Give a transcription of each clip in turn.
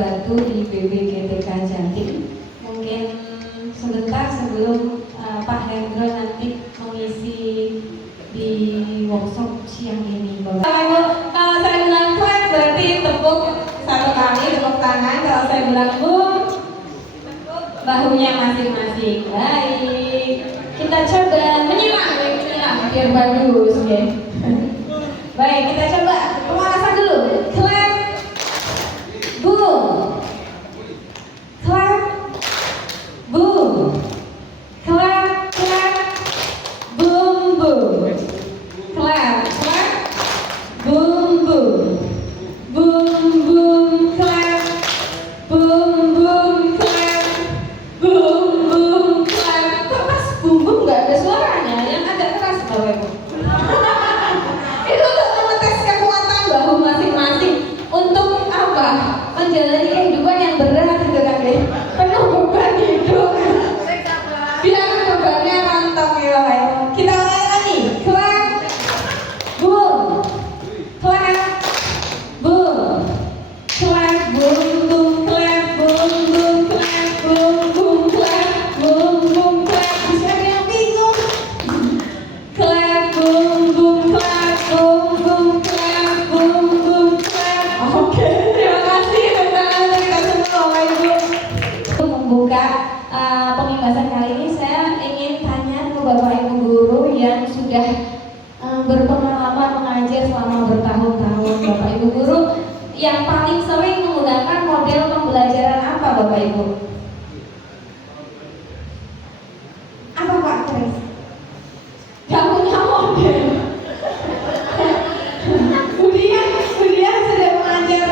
Batu di BBGTK Jatim. Mungkin sebentar sebelum Pak Hendro nanti mengisi di workshop siang ini, Bapak. Kalau saya bilang clap berarti tepuk satu kali, tepuk tangan. Kalau saya bilang boom, bahunya masing-masing. Baik, kita coba menyimak biar bagus ya. Baik, kita coba pemanasan dulu. Clap, boom, clap, boom, clap, clap, boom, boom, clap, clap, boom, boom, boom, boom, clap, boom, boom, clap, boom, boom, clap. Kok pas boom, boom nggak ada suaranya, yang agak keras Bapak Ibu. Itu untuk mengetes kekuatan bahu masing-masing. Untuk apa? Menjalani kehidupan yang berat gitu kan deh. Penuh beban hidup. Biar bebannya rontok ya Bapak Ibu. Kita mulai lagi. Clap, boom, clap, boom, clap, boom, boom, clap, boom, boom, clap, boom, boom, clap, boom, boom, clap. Siapa yang bingung? Clap, boom, boom, clap, boom, boom, clap, boom, boom, clap. Oke, terima kasih tepuk tangan untuk kita semua Bapak Ibu. Untuk membuka pembahasan kali ini, saya ingin tanya ke Bapak Ibu guru yang sudah berpengalaman mengajar selama bertahun-tahun. Bapak Ibu guru yang paling sering menggunakan model pembelajaran apa Bapak Ibu? Apa Pak Chris? Gak punya model. Budia sudah mengajar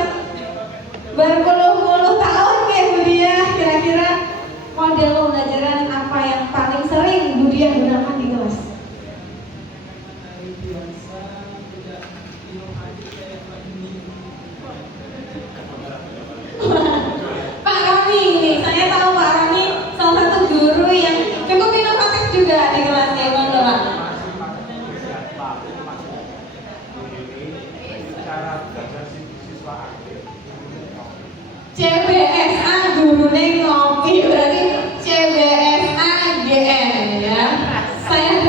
berpuluh-puluh tahun ya Budia. Kira-kira model pembelajaran apa yang paling sering Budia gunakan di kelas? Pak Rami ini, saya tahu Pak Rami salah satu guru yang cukup inovatif juga di kelasnya, Bang Pak. CBSA gurunya ngopi, berarti CBSA GN ya. Saya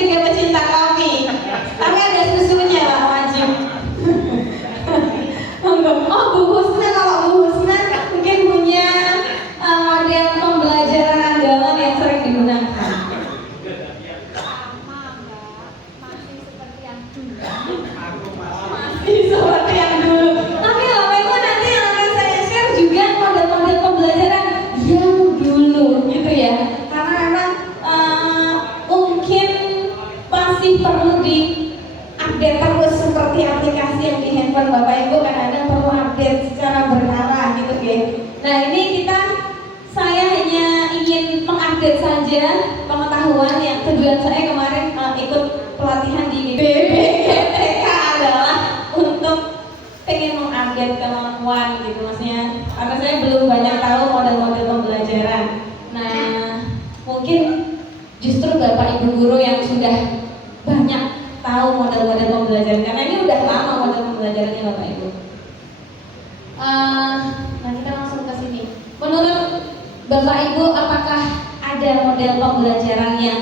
juga pecinta kopi, tapi ada susunya lah wajib. Oh Bu Husna, kalau Bu Husna mungkin punya model pembelajaran andalan yang sering digunakan. Masih seperti yang dulu. Tapi Bapak Ibu nanti yang akan saya share juga model-model pembelajaran yang dulu gitu ya. Karena memang mungkin masih perlu di-update terus seperti aplikasi yang di handphone Bapak Ibu kadang-kadang perlu update secara berkala gitu ya. Nah ini saya hanya ingin mengupdate saja pengetahuan yang tujuan saya kemarin ikut pelatihan di BBGTK adalah untuk pengen mengupdate kemampuan gitu maksudnya, karena saya belum banyak tahu model-model pembelajaran. Nah mungkin justru Bapak Ibu guru yang sudah banyak tahu model-model pembelajaran, karena ini udah lama model pembelajarannya Bapak Ibu. Nah kita langsung ke sini. Menurut Bapak Ibu, apakah ada model pembelajaran yang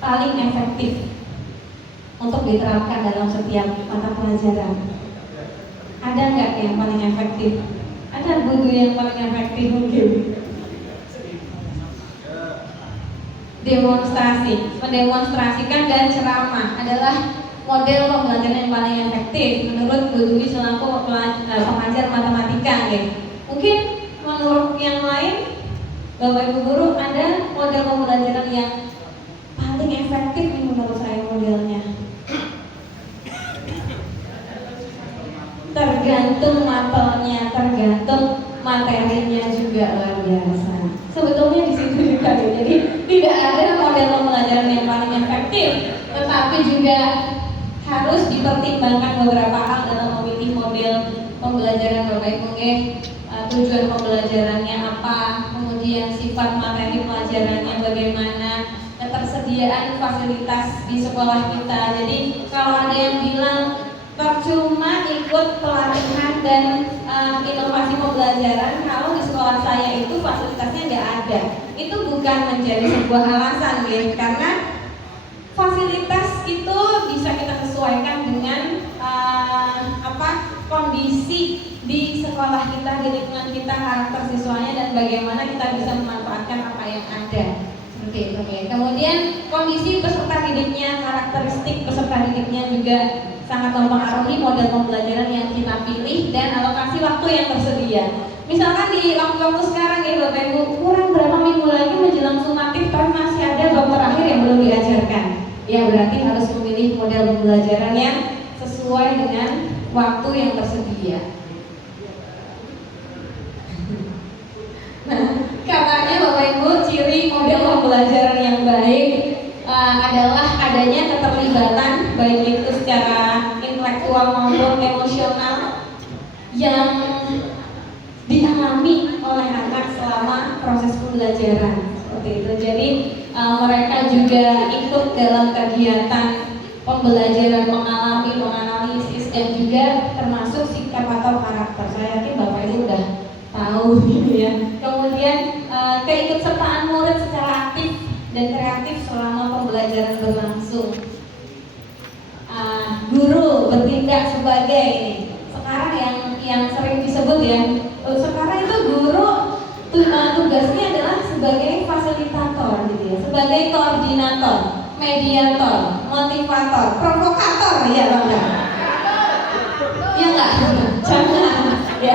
paling efektif untuk diterapkan dalam setiap mata pelajaran? Ada nggak yang paling efektif? Ada guru yang paling efektif mungkin? Demonstrasi, mendemonstrasikan dan ceramah adalah model pembelajaran yang paling efektif menurut Bu Dwi selaku pengajar matematika ya. Mungkin menurut yang lain Bapak Ibu guru ada model pembelajaran yang paling efektif nih menurut saya modelnya. Tergantung mapelnya, tergantung materinya juga luar biasa. Sebetulnya di situ juga ya. Jadi tidak ada model pembelajaran yang paling efektif, tetapi juga harus dipertimbangkan beberapa hal dalam memilih model pembelajaran Bapak Ibu. Tujuan pembelajarannya apa, kemudian sifat materi pelajarannya bagaimana, ketersediaan fasilitas di sekolah kita. Jadi kalau ada yang bilang percuma ikut pelatihan dan inovasi pembelajaran pembelajaran kalau di sekolah saya itu fasilitasnya nggak ada. Itu bukan menjadi sebuah alasan ya, karena fasilitas itu bisa kita sesuaikan dengan kondisi di sekolah kita, di lingkungan kita, karakter siswanya, dan bagaimana kita bisa memanfaatkan apa yang ada. Seperti itu ya. Kemudian kondisi peserta didiknya, karakteristik peserta didiknya juga sangat mempengaruhi model pembelajaran yang kita pilih dan alokasi waktu yang tersedia. Misalkan di waktu-waktu sekarang ya Bapak Ibu, kurang berapa minggu lagi menjelang sumatif tapi masih ada bab terakhir yang belum diajarkan. Ya berarti harus memilih model pembelajaran yang sesuai dengan waktu yang tersedia. Nah, katanya Bapak Ibu, ciri model pembelajaran yang baik adalah adanya keterlibatan baik itu secara intelektual maupun emosional yang dialami oleh anak selama proses pembelajaran. Seperti itu. Jadi mereka juga ikut dalam kegiatan pembelajaran, mengalami, menganalisis, dan juga termasuk sikap atau karakter. Saya yakin Bapak Ibu udah tahu gitu ya. Kemudian keikutsertaan murid secara aktif dan kreatif selama pembelajaran berlangsung. Guru bertindak sebagai ini. Sekarang yang sering disebut ya, sekarang itu guru tugasnya adalah sebagai fasilitator gitu ya, sebagai koordinator, mediator, motivator, provokator ya Bang. Ya enggak? Jangan ya.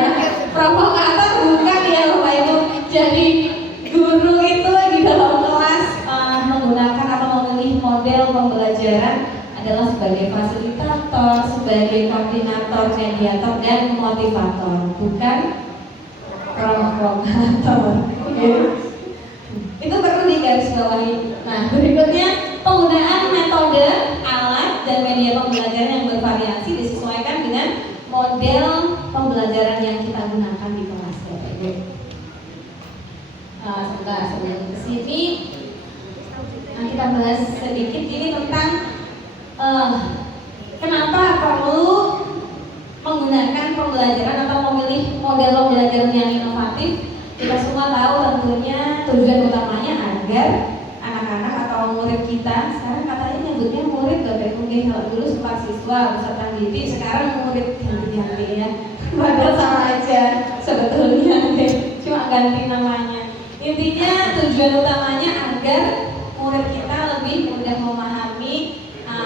Provokator bukan ya Bapak Ibu. Jadi guru itu di dalam kelas menggunakan atau memilih model pembelajaran adalah sebagai fasilitator, sebagai koordinator, mediator, dan motivator, bukan provokator. Itu perlu digarisbawahi. Nah, berikutnya penggunaan metode, alat, dan media pembelajaran yang bervariasi disesuaikan dengan model pembelajaran yang kita gunakan di kelas ya Pak Ibu. Sebentar sebelum ke sini, kita bahas sedikit ini tentang kenapa perlu menggunakan pembelajaran atau memilih model pembelajaran yang inovatif. Kita semua tahu tentunya tujuan utamanya agar anak-anak atau murid kita, sekarang katanya nyebutnya murid Bapak Ibu, kalau dulu sempat siswa, peserta didik, sekarang murid ganti-ganti ya. Padahal sama aja sebetulnya, cuma ganti namanya. Intinya tujuan utamanya agar murid kita lebih mudah memahami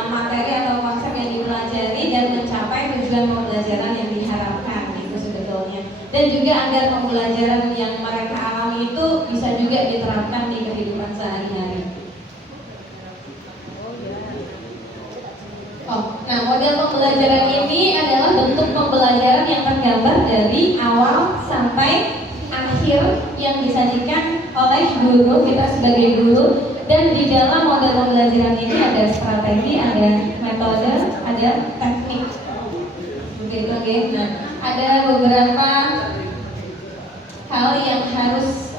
materi atau konsep yang dipelajari dan mencapai tujuan pembelajaran yang diharapkan itu sebetulnya. Dan juga agar pembelajaran yang mereka alami itu bisa juga diterapkan di kehidupan sehari-hari. Nah, model pembelajaran ini adalah bentuk pembelajaran yang tergambar dari awal sampai akhir yang disajikan oleh guru, kita sebagai guru. Dan di dalam model pembelajaran ini ada strategi, ada metode, ada teknik. Begitu, oke. Nah, ada beberapa hal yang harus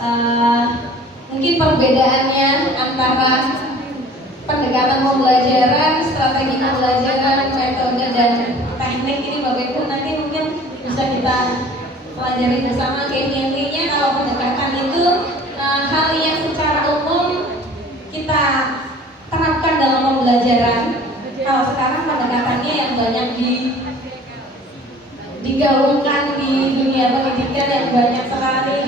mungkin perbedaannya antara pendekatan pembelajaran, strategi pembelajaran, metode, dan teknik ini Bapak Ibu nanti mungkin bisa kita pelajari bersama. Intinya kalau pendekatan itu hal yang secara umum kita terapkan dalam pembelajaran. Kalau sekarang pendekatannya yang banyak digaungkan di dunia pendidikan, yang banyak sekali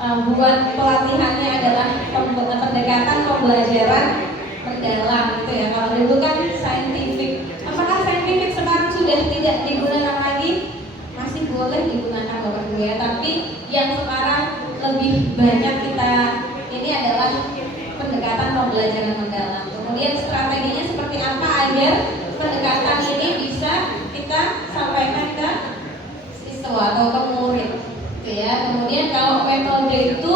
buat pelatihannya adalah pendekatan pembelajaran mendalam gitu ya. Kalau dulu kan scientific. Apakah scientific sekarang sudah tidak digunakan lagi? Masih boleh digunakan Bapak Ibu ya, tapi yang sekarang lebih banyak kita ini adalah pendekatan pembelajaran mendalam. Kemudian strateginya seperti apa agar pendekatan ini bisa kita sampaikan ke siswa atau ke murid, gitu ya. Kemudian kalau metode itu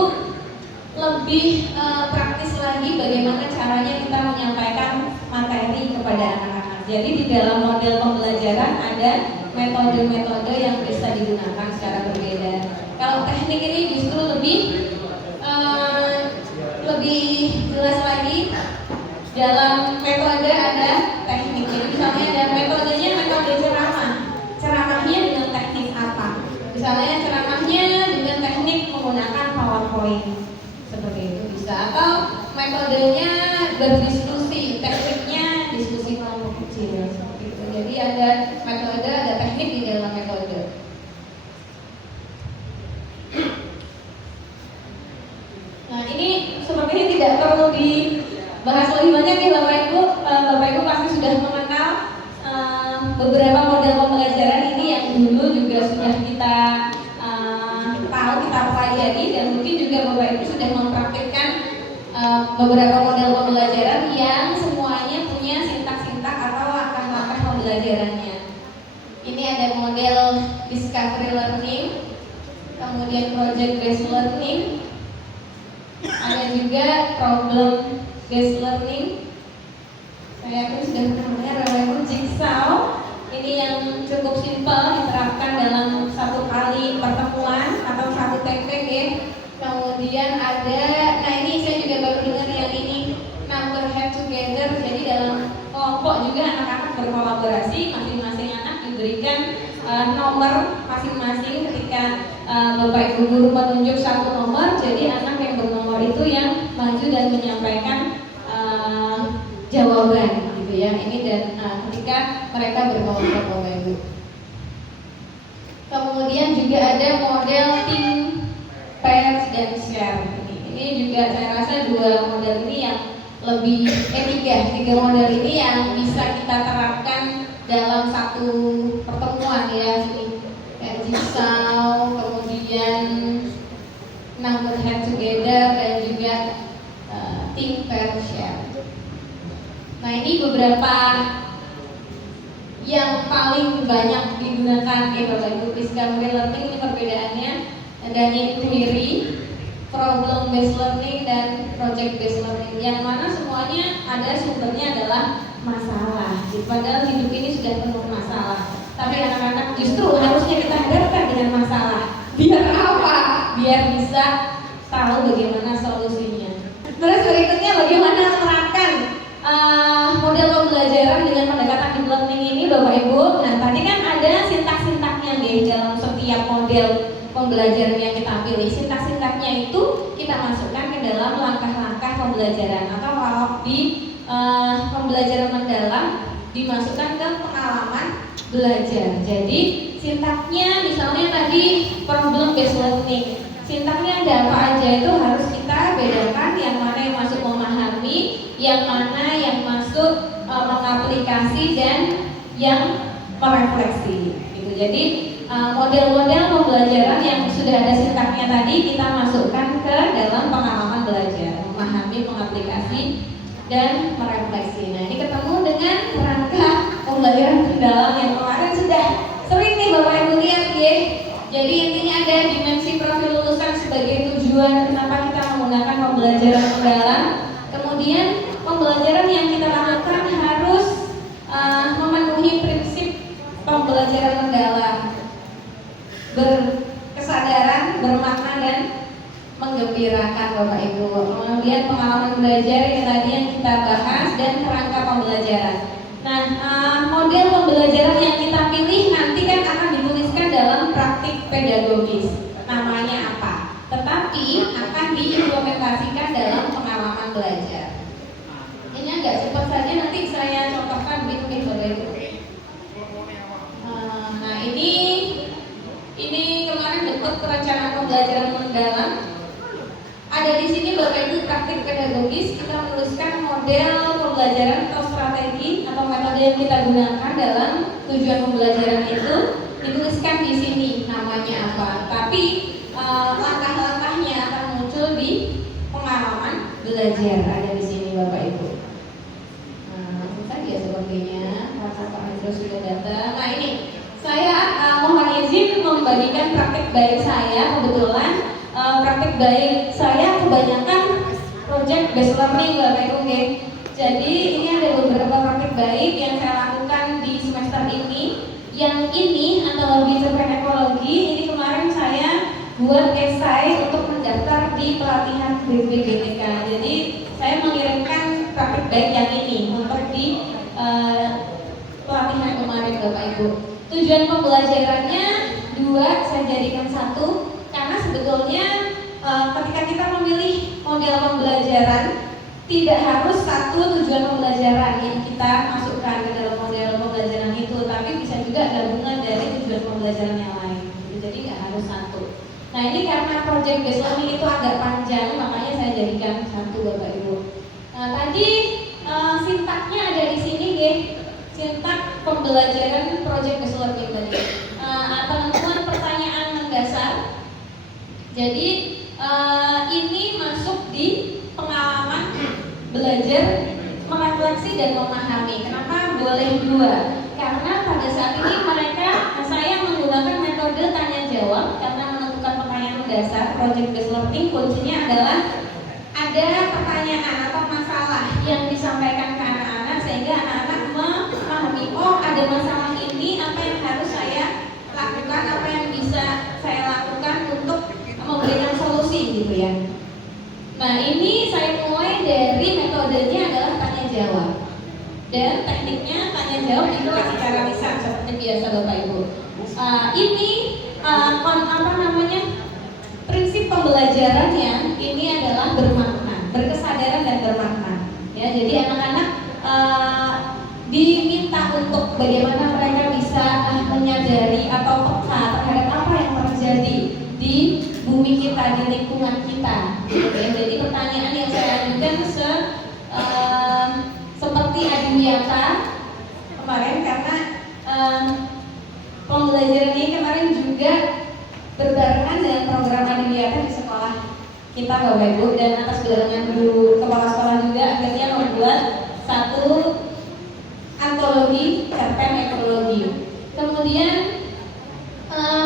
lebih praktis lagi, bagaimana caranya kita menyampaikan materi kepada anak-anak. Jadi di dalam model pembelajaran ada metode-metode yang bisa digunakan secara berbeda. Kalau teknik ini justru lebih jelas lagi. Dalam metode ada tekniknya, misalnya ada metodenya metode ceramah. Ceramahnya dengan teknik apa? Misalnya ceramahnya dengan teknik menggunakan PowerPoint, seperti itu bisa. Atau metodenya berdiskusi, tekniknya diskusi kelompok kecil, seperti itu. Jadi ada metode, ada teknik di dalam metode. Nah ini sepertinya tidak perlu dibahas lebih banyak ya Bapak Ibu. Bapak Ibu pasti sudah mengenal beberapa model pembelajaran ini yang dulu juga sudah kita tahu, kita pelajari, dan mungkin juga Bapak Ibu sudah mempraktikkan beberapa model pembelajaran yang semuanya punya sintak-sintak atau langkah-langkah pembelajarannya. Ini ada model discovery learning, kemudian project based learning, ada juga problem based learning. Saya yakin sudah pernah mendengar namanya jigsaw. Ini yang cukup simpel, diterapkan dalam satu kali pertemuan atau satu TPG. Kemudian ada, nah ini saya juga baru dengar yang ini, number head together. Jadi dalam kelompok juga anak-anak berkolaborasi, masing-masing anak diberikan nomor masing-masing. Ketika Bapak Ibu guru menunjuk satu nomor, jadi anak yang bernomor itu yang maju dan menyampaikan jawaban, gitu ya. Ini dan ketika mereka berkelompok Bapak Ibu. Kemudian juga ada model team, pairs, dan share. Ini juga saya rasa dua model ini yang lebih tiga model ini yang bisa kita terapkan dalam satu pertemuan ya. Ini kayak jigsaw, kemudian number head together, dan juga team, pair, share. Nah ini beberapa yang paling banyak digunakan ya Bapak Ibu. Discovery learning ini perbedaannya, dan inquiry, problem based learning, dan project based learning, yang mana semuanya ada sumbernya adalah masalah. Padahal hidup ini sudah penuh masalah, tapi anak-anak justru harusnya kita hadapkan dengan masalah. Biar apa? Biar bisa tahu bagaimana solusinya. Terus berikutnya bagaimana menerapkan model pembelajaran dengan pendekatan deep learning ini Bapak Ibu. Nah tadi kan ada sintak-sintaknya nih dalam setiap model pembelajaran yang kita pilih. Sintak-sintaknya itu kita masukkan ke dalam langkah-langkah pembelajaran, atau kalau di pembelajaran mendalam dimasukkan ke pengalaman belajar. Jadi sintaknya misalnya tadi problem based learning, sintaknya ada apa aja itu harus kita bedakan, yang mana yang masuk memahami, yang mana yang masuk mengaplikasi, dan yang merefleksi gitu. Jadi model-model pembelajaran yang sudah ada sintaknya tadi kita masukkan ke dalam pengalaman belajar, memahami, mengaplikasi, dan merefleksi. Nah ini ketemu dengan kerangka pembelajaran mendalam yang kemarin sudah sering nih Bapak Ibu lihat ya. Jadi intinya ada dimensi profil lulusan sebagai tujuan kenapa kita menggunakan pembelajaran mendalam. Kemudian pembelajaran yang kita lakukan harus memenuhi prinsip pembelajaran mendalam, berkesadaran, bermakna, dan menggembirakan Bapak Ibu. Kemudian pengalaman belajar yang tadi yang kita bahas, dan kerangka pembelajaran. Nah model pembelajaran yang kita pilih nanti kan akan dituliskan dalam praktik pedagogis, namanya apa, tetapi akan diimplementasikan dalam pengalaman belajar. Ini agak cepat saja, nanti saya contohkan begitu Bapak Ibu. Nah ini kemarin bentuk perencanaan pembelajaran mendalam. Ada di sini Bapak Ibu praktik pedagogis, kita menuliskan model pembelajaran atau strategi atau metode yang kita gunakan dalam tujuan pembelajaran itu, dituliskan di sini namanya apa. Tapi langkah-langkahnya akan muncul di pengalaman belajar, ada di sini Bapak Ibu. Langsung saja sepertinya, rasa Pak Hendro sudah datang. Nah ini saya mohon izin membagikan praktik baik saya. Kebetulan praktik baik saya kebanyakan project based learning Bapak Ibu. Jadi ini ada beberapa praktik baik yang saya lakukan di semester ini. Yang ini analogi cerpen ekologi, ini kemarin saya buat esai untuk mendaftar di pelatihan BPGTK. Jadi saya mengirimkan praktik baik yang ini untuk di pelatihan kemarin Bapak Ibu. Tujuan pembelajarannya dua saya jadikan satu karena sebetulnya ketika kita memilih model pembelajaran tidak harus satu tujuan pembelajaran yang kita masukkan ke dalam model pembelajaran itu, tapi bisa juga gabungan dari tujuan pembelajaran yang lain. Jadi nggak harus satu. Nah ini karena project based learning itu agak panjang, makanya saya jadikan satu Bapak Ibu. Nah tadi sintaknya ada di sini, sintak pembelajaran project based learning tadi. Penentuan pertanyaan mendasar. Jadi ini masuk di pengalaman belajar, merefleksi dan memahami. Kenapa boleh dua? Karena pada saat ini saya menggunakan metode tanya jawab karena menentukan pertanyaan mendasar. Project based learning kuncinya adalah ada pertanyaan atau masalah yang disampaikan ke anak-anak sehingga anak-anak memahami, oh ada masalah ini, apa yang harus saya lakukan, apa yang bisa saya lakukan untuk memberikan solusi gitu ya. Nah ini saya mulai dari metodenya adalah tanya jawab dan tekniknya tanya jawab itu secara lisan seperti biasa Bapak Ibu. Ini prinsip pembelajarannya ini adalah bermakna, berkesadaran dan bermakna. Ya, jadi anak-anak diminta untuk bagaimana mereka bisa menyadari atau peka terhadap apa yang terjadi di bumi kita, di lingkungan kita. Jadi pertanyaan yang saya ajukan seperti Adiwiyata kemarin karena pembelajaran ini kemarin juga berbarengan dengan program Adiwiyata di sekolah kita Bapak Ibu, dan atas bilangan guru kepala sekolah juga akhirnya membuat satu antologi cerpen ekologi. Kemudian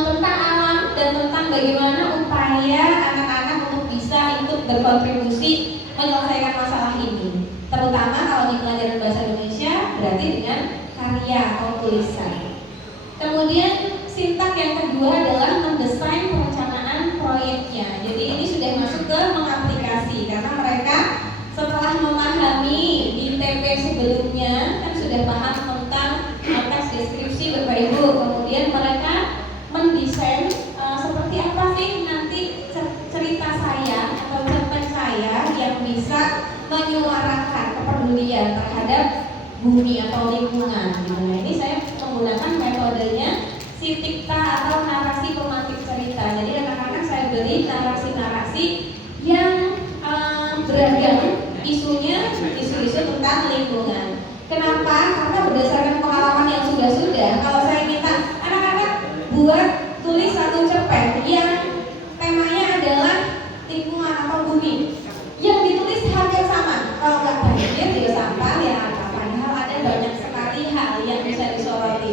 tentang alam dan tentang bagaimana upaya anak-anak untuk bisa ikut berkontribusi menyelesaikan masalah ini. Terutama kalau di pelajaran bahasa Indonesia berarti dengan karya atau tulisan. Kemudian sintak yang kedua adalah mendesain perencanaan proyeknya. Jadi ini sudah masuk ke mengaplikasi karena mereka setelah memahami di TP sebelumnya kan sudah paham tentang teks deskripsi Bapak Ibu. Kemudian mereka mendesain seperti apa sih nanti cerita saya atau cerpen saya yang bisa menyuarakan kepedulian terhadap bumi atau lingkungan. Nah ini saya menggunakan metodenya Sitikta atau narasi pemantik cerita. Jadi anak-anak saya beri narasi-narasi yang beragam isunya, isu-isu tentang lingkungan. Kenapa? Karena berdasarkan pengalaman yang sudah-sudah, kalau saya minta anak-anak buat tulis satu cerpen yang temanya adalah lingkungan atau bumi, yang ditulis hampir sama. Kalau nggak banjir, ya sampah, ya apa. Padahal ada banyak sekali hal yang bisa disoroti.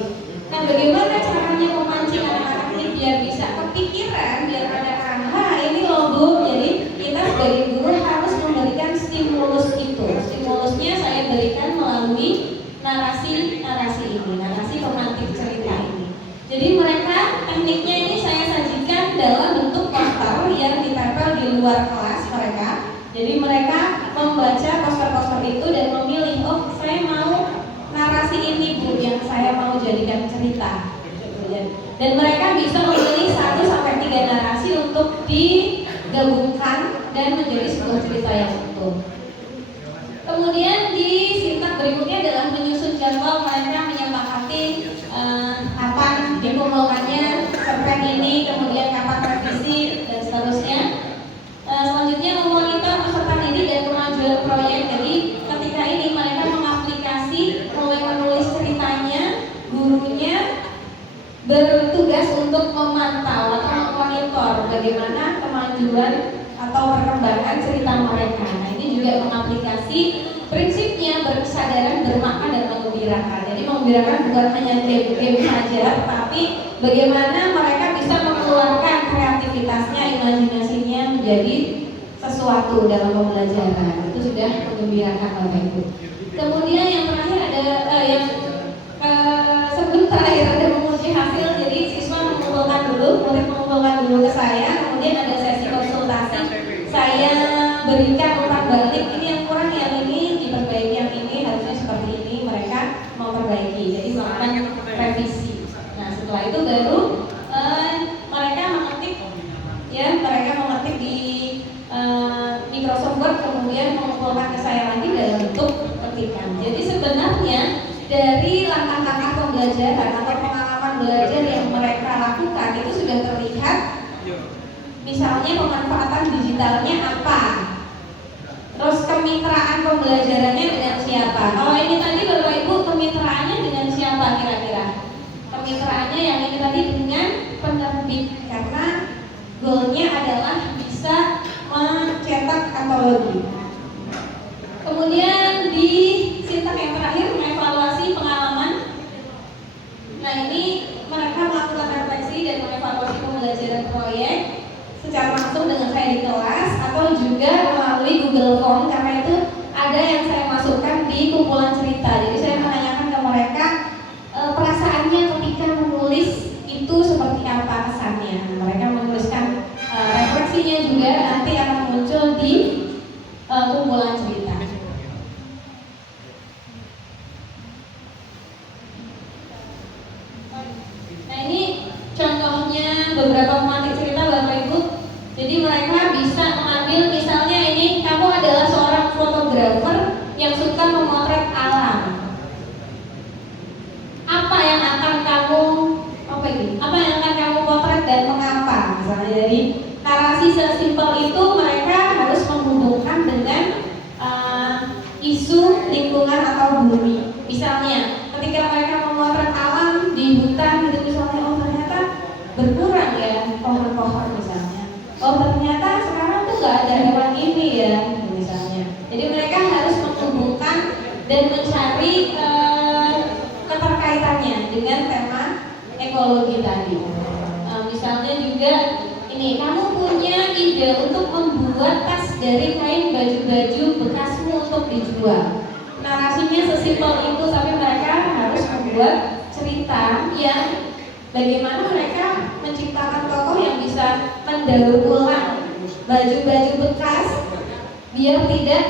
Nah, bagaimana caranya memancing anak-anak ini biar bisa kepikiran, biar ada ini loh Bu. Jadi kita sebagai guru harus memberikan stimulus itu. Stimulusnya saya berikan melalui narasi ini, narasi pemantik cerita ini. Jadi mereka tekniknya ini saya sajikan dalam bentuk poster yang ditempel di luar kelas mereka. Jadi mereka membaca poster-poster itu dan memilih, oh saya mau narasi ini Bu yang saya mau jadikan cerita. Dan mereka bisa memilih 1 sampai 3 narasi untuk digabungkan dan menjadi sebuah cerita yang utuh. Kemudian di sintak berikutnya adalah menyusun jadwal. Mereka menyepakati kapan dikumpulkannya cerpen ini, kemudian kapan revisi dan seterusnya. Selanjutnya memonitor peserta didik dan kemajuan proyek. Jadi ketika ini mereka mengaplikasi, mulai menulis ceritanya, gurunya bertugas untuk memantau atau memonitor bagaimana kemajuan atau perkembangan cerita mereka. Nah ini juga mengaplikasi prinsipnya berkesadaran, bermakna dan menggembirakan. Jadi menggembirakan bukan hanya game saja, tapi bagaimana mereka bisa mengeluarkan kreativitasnya, imajinasinya menjadi sesuatu dalam pembelajaran. Itu sudah menggembirakan Bapak Ibu. Kemudian yang terakhir ada sebelum terakhir ada menguji hasil. Jadi siswa mengumpulkan dulu, murid mengumpulkan dulu ke saya. Kemudian ada sesi konsultasi. Saya berikan umpan balik, ini yang kurang, yang ini diperbaiki, yang ini harusnya seperti ini. Mereka memperbaiki. Jadi melakukan revisi. Nah setelah itu baru ya mereka mengetik di Microsoft Word, kemudian mengumpulkan ke saya lagi dalam bentuk ketikan. Jadi sebenarnya dari langkah-langkah pembelajaran atau pengalaman belajar yang mereka lakukan itu sudah terlihat, misalnya pemanfaatan digitalnya apa, terus kemitraan pembelajarannya dengan siapa. Kalau ini tadi Bapak Ibu, kemitraannya dengan siapa kira-kira? Kemitraannya yang ini tadi dengan penerbit, karena goalnya adalah bisa mencetak antologi. Kemudian di sintak yang terakhir, mengevaluasi pengalaman. Nah ini mereka melakukan refleksi dan mengevaluasi pembelajaran proyek secara langsung dengan saya di kelas atau juga melalui Google Form, karena itu ada yang saya masukkan di kumpulan cerita. Jadi saya menanyakan ke mereka perasaannya ketika menulis itu seperti apa kesannya. Mereka menuliskan refleksinya juga nanti akan muncul di kumpulan cerita. Nah ini contohnya beberapa pemantik cerita Bapak Ibu. Jadi mereka bisa mengambil, misalnya ini kamu adalah seorang fotografer yang suka memotret alam. Apa yang akan kamu potret dan mengapa? Misalnya dari narasi sesimpel itu mereka harus menghubungkan dengan isu lingkungan atau bumi. Misalnya ketika mereka memotret alam di hutan gitu misalnya, oh ternyata berkurang ya pohon-pohon misalnya. Oh ternyata sekarang tuh nggak ada hewan ini ya misalnya. Jadi mereka harus menghubungkan dan mencari keterkaitannya dengan tema ekologi tadi. Misalnya juga ini, kamu punya ide untuk membuat tas dari kain baju-baju bekasmu untuk dijual. Narasinya sesimpel itu, tapi mereka harus membuat cerita yang bagaimana mereka menciptakan tokoh yang bisa mendaur ulang baju-baju bekas biar tidak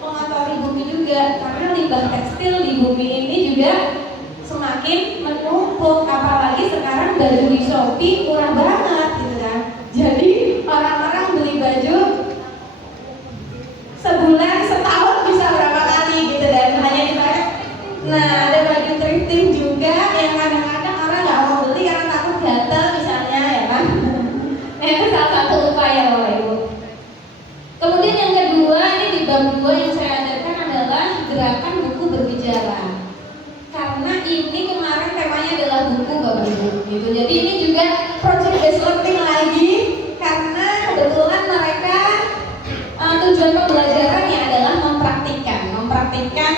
mengotori bumi juga, karena limbah tekstil di bumi ini juga semakin menumpuk, apalagi sekarang baju di Shopee murah banget gitu kan. Jadi orang-orang beli baju sebulan, setahun bisa berapa kali gitu dan hanya dipakai. Nah ada baju thrifting juga yang kadang-kadang orang nggak mau beli karena takut gatel misalnya ya kan. Nah itu salah satu upaya Bapak Ibu. Kemudian yang kedua, ini di bab 2 yang saya ajarkan adalah gerakan buku berbicara. Karena ini kemarin temanya adalah buku Bapak Ibu gitu. Jadi ini juga project based learning lagi, karena kebetulan mereka tujuan pembelajarannya adalah mempraktikkan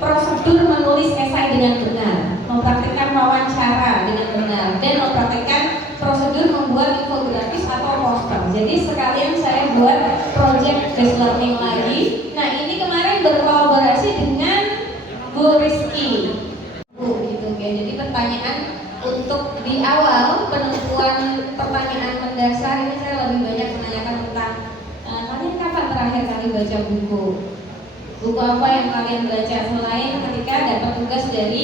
prosedur menulis esai dengan benar, mempraktikkan wawancara dengan benar, dan mempraktikkan prosedur membuat infografis atau poster. Jadi sekalian saya buat project based learning lagi. Nah ini kemarin berkolaborasi dengan Bu Rizky. Gitu ya. Jadi pertanyaan untuk di awal penentuan pertanyaan mendasar ini saya lebih banyak menanyakan tentang kalian kapan terakhir kali baca buku apa yang kalian baca selain ketika dapat tugas dari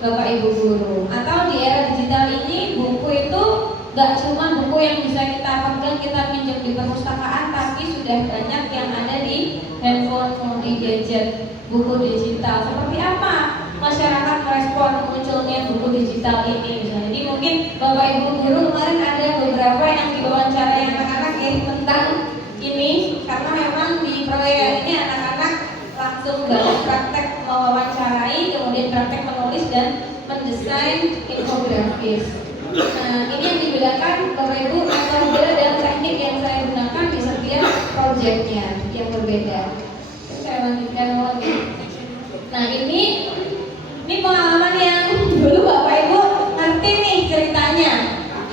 Bapak Ibu guru. Atau di era digital ini buku itu gak cuma buku yang bisa kita pegang, kita pinjam di perpustakaan, tapi sudah banyak yang ada di handphone, di gadget, buku digital. Seperti apa masyarakat merespon munculnya buku digital ini misalnya. Jadi mungkin Bapak Ibu guru kemarin ada beberapa yang diwawancarai anak-anak tentang ini, karena memang di proyek ini anak-anak langsung banget praktek mewawancarai, kemudian praktek menulis dan mendesain infografis. Nah ini yang dibedakan Bapak Ibu, metode dan teknik yang saya gunakan di setiap proyeknya yang berbeda. Saya lanjutkan lagi. Nah ini pengalaman yang dulu Bapak Ibu ngerti nih ceritanya,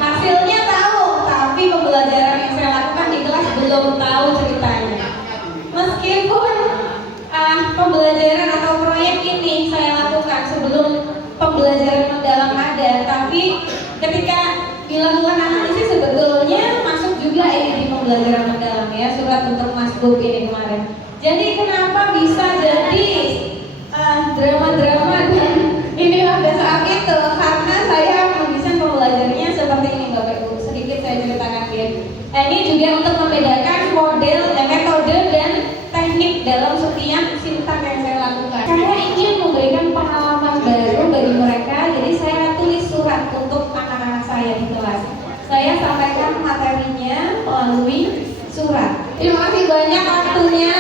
hasilnya tahu, tapi pembelajaran yang saya lakukan di kelas belum tahu ceritanya. Meskipun pembelajaran atau proyek ini saya lakukan sebelum pembelajaran mendalam ada, tapi ketika dilakukan analisis sebetulnya masuk juga ini di pembelajaran mendalam ya, surat untuk Mas Bob ini kemarin. Jadi kenapa bisa jadi drama-drama dan inilah pada saat itu, karena saya mendesain pembelajarannya seperti ini Bapak Ibu. Sedikit saya ceritakan ya. Ini Waktunya